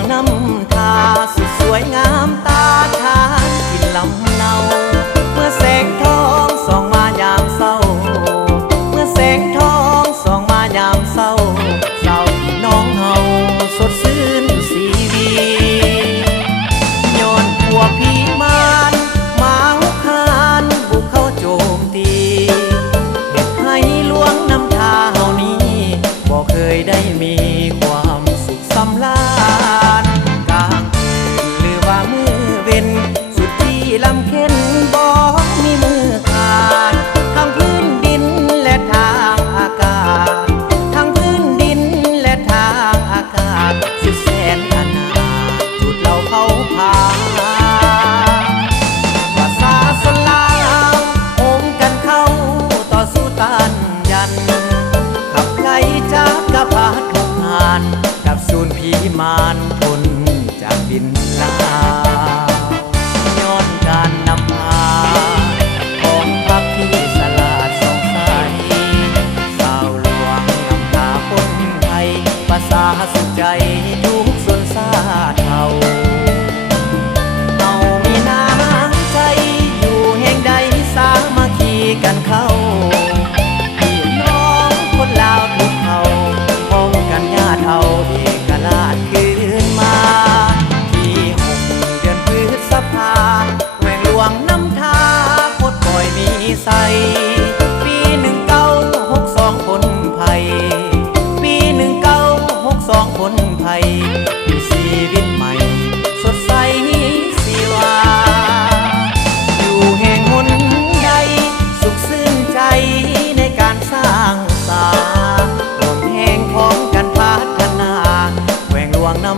งน้ำทาสุดสวยงามตาทานกินลำเนาเมื่อแสงทองส่องมายามเศร้าเมื่อแสงทองส่องมายามเศร้าเศร้าที่น้องเฮาสดชื่นสีวีย้อนผัวพี่มารมาหุกหานบุกเข้าโจมตีเหตุให้ลวงน้ำทาเฮานี้บ่เคยได้มีความสุขสำราญกลางหรือว่ามือเว้นสุดที่ลำเค็นบ่มีมือขาดทั้งพื้นดินและทางอากาศทั้งพื้นดินและทางอากาศสุดแสนอนาถจุดเราเขาพาภาษาสลาวโหมกันเข้าต่อสู้ต้านยันขับไล่จากกระพาทุกงานกับสูนผีมารทนจากดินลาวย้อนการนำพาของพักที่สลาดสงสัยสาวหลวงนำพาคนไทยภาษาสุดใจทุกส่วนซาเท่าเอามีน้ำใจอยู่แห่งใดสามัคคีกันเข้าพี่น้องคนลาวทุกเผ่าป้องกันญาติเอาเอกราชคืนมาที่6 เดือนพฤษภาแหวงหลวงน้ำทาพดปล่อยมีใสปี1962คนภัยปี1962คนภัยมีชีวิตใหม่สดใสสีวาอยู่แห่งหนใดสุขซื่นใจในการสร้างสรรค์ร่วมแห่งของกันพัฒนาแหวงหลวงน้